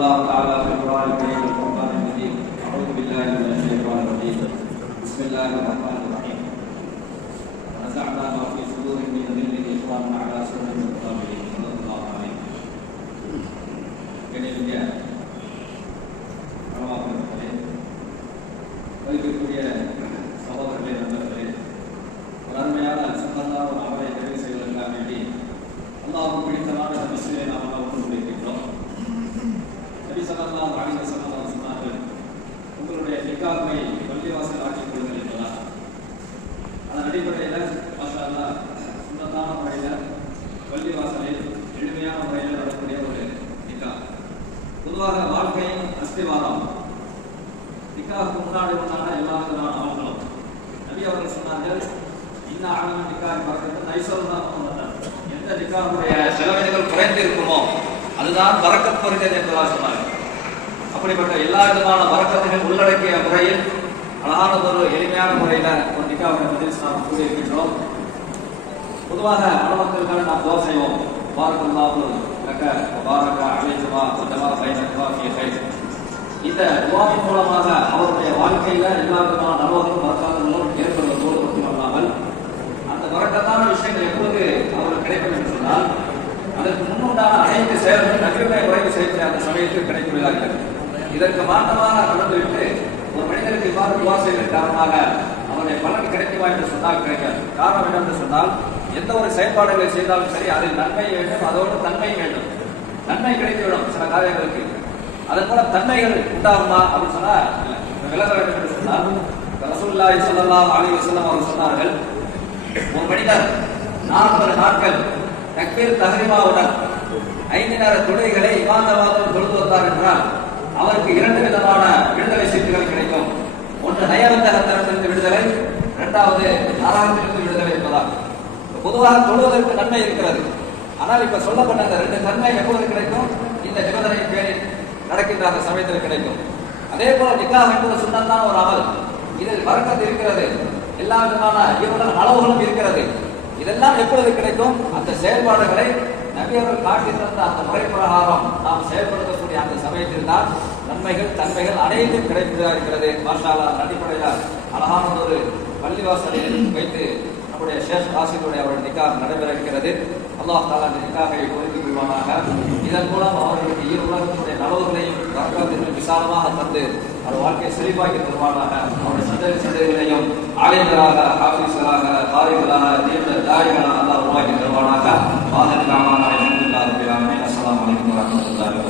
الله تعالى في القرآن الكريم والفرقان المجيد. أعوذ بالله من الشيطان الرجيم. بسم الله الرحمن الرحيم. ونزعنا ما في صدورهم من غل إخوانا على سرر متقابلين. صلى الله عليه وسلم. கணிதவிய அனுபவங்களே, வைக்கக்கூடிய சகோதரர்களே, நண்பர்களே, ஒரு அருமையான சம்பந்தமான ஒரு அமலை நிறைவு செய்வதற்காக வேண்டி அல்லாஹ்வுக்கு பிடித்தமான இந்த மஸ்ஜிதிலே நாம் எல்லாம் ஒன்று கூடியிருக்கிறோம். நபி ஸல்லல்லாஹு அலைஹி வஸல்லம் சொன்னார்கள், உங்களுடைய நிக்காஹை பள்ளிவாசல் ஆக்கிக் கொள்ளுங்கள் என்பதா. அதன் அடிப்படையில் மாஷா அல்லாஹ் சுன்னத்தான முறையில் பள்ளிவாசலில் எளிமையான முறையில் நடக்கக்கூடிய ஒரு நிக்காஹ். பொதுவாக வாழ்க்கையின் அஸ்திவாரம் நிக்காஹுக்கு முன்னாடி உண்டான எல்லா விதமான அமல்களும். நபி அவர்கள் சொன்னார்கள், இன்ன ஆலம நிக்காஹ் பரக்கத்து நைசல்தான். எந்த நிக்காஹுடைய செலவினங்கள் குறைந்து இருக்குமோ அதுதான் பரக்கத் வருகிறது என்பதாக சொன்னார்கள். அப்படிப்பட்ட எல்லா விதமான பரக்கத்துகள் உள்ளடக்கிய முறையில் அழகானதொரு எளிமையான முறையில் ஒரு நிக்காஹுடைய மஜ்லிஸ் நாம் கூடியிருக்கின்றோம். பொதுவாக மணமக்களுக்காக நாம் துஆ செய்வோம். பாரக்கல்லாஹு லக வ பாரக அலைகுமா வ ஜமா பைனகுமா ஃபீ கைர். இந்த துஆவின் மூலமாக அவருடைய வாழ்க்கையில எல்லா விதமான நலவுகளும் பரக்கத்துகளும் ஏற்படுவதோடு மட்டுமல்லாமல் அந்த பரக்கத்தான விஷயங்கள் எப்பொழுது அவருக்கு கிடைக்கும் என்று சொன்னால் அதற்கு முன்னுண்டான அனைத்து செயல்களும் நன்மை உரைவு செய்ய அந்த சமயத்தில் கிடைக்கவில்லை. இதற்கு மாற்றமாக நடந்துவிட்டு ஒரு மனிதருக்கு இவ்வாறு துஆ செய்வதன் காரணமாக அவருடைய பலன் கிடைக்குமா என்று சொன்னால் கிடைக்காது. காரணம் என்னென்று சொன்னால், எந்த ஒரு செயல்பாடுகளை செய்தாலும் சரி அதில் நன்மை வேண்டும், அதோடு தன்மை வேண்டும். நன்மை கிடைத்துவிடும் சில காரியங்களுக்கு, அதன் மூலம் தன்மைகள் உண்டாகுமா அப்படின்னு சொன்னா விலக வேண்டும் என்று சொன்னால், ரசூலுல்லாஹி ஸல்லல்லாஹு அலைஹி வஸல்லம் அவர்கள் சொன்னார்கள், ஒரு மனிதர் 40 நாட்கள் தக்பீர் தஹ்ரீமாவுடன் 5 நேர தொழுகைகளை இமாந்தமாக தொழுது வந்தார் என்றால் அவருக்கு 2 விதமான விடுதலை சீட்டுகள் கிடைக்கும். ஒன்று நயவந்தகத்திலிருந்து விடுதலை, இரண்டாவது நரகத்திலிருந்து விடுதலை என்பதால். பொதுவாக தொழுவதற்கு நன்மை இருக்கிறது. ஆனால் இப்ப சொல்லப்பட்ட அந்த 2 நன்மை எப்பொழுது கிடைக்கும்? இந்த நிபந்தனை பேணி நடக்கின்ற அந்த சமயத்தில் கிடைக்கும். அதே போல நிக்காஹ் என்பது சுன்னத்தான ஒரு அமல். இதில் பரக்கத் இருக்கிறது, எல்லா விதமான ஈவுடன் அளவுகளும் இருக்கிறது. இதெல்லாம் எப்பொழுது கிடைக்கும்? அந்த செயல்பாடுகளை நபி அவர்கள் காட்டி தந்த அந்த முறை பிரகாரம் நாம் செயல்படுத்தக்கூடிய அந்த சமயத்தில் தான் நன்மைகள் தன்மைகள் அனைத்தும் கிடைப்பதாக இருக்கிறது. மாஷா அல்லாஹ், அடிப்படையில் அழகான ஒரு பள்ளிவாசலில் வைத்து நம்முடைய ஷேக் ராசிதுடைய அவருடைய நிக்காஹ் நடைபெற இருக்கிறது. அல்லாஹ் தஆலா அந்த நிக்காஹை பொருந்திக் கொள்வானாக. இதன் மூலம் அவர்களுக்கு இரு உலகத்தினுடைய நலவுகளையும் பரக்கத்தையும் விசாலமாக தந்து அவர் வாழ்க்கையை செழிப்பாக்கி தருவானாக. அவருடைய சந்ததிகளையும் ஆலிம்களாக, ஹாஃபிஸ்களாக, காரிகளாக, தீர்த்த தாரிகளாக அல்லாஹ் உருவாக்கி தருவானாக. வாஹிர் தாவானா அல்ஹம்துலில்லாஹி ரப்பில் ஆலமீன். அஸ்ஸலாமு அலைக்கும் வரஹ்மத்துல்லாஹி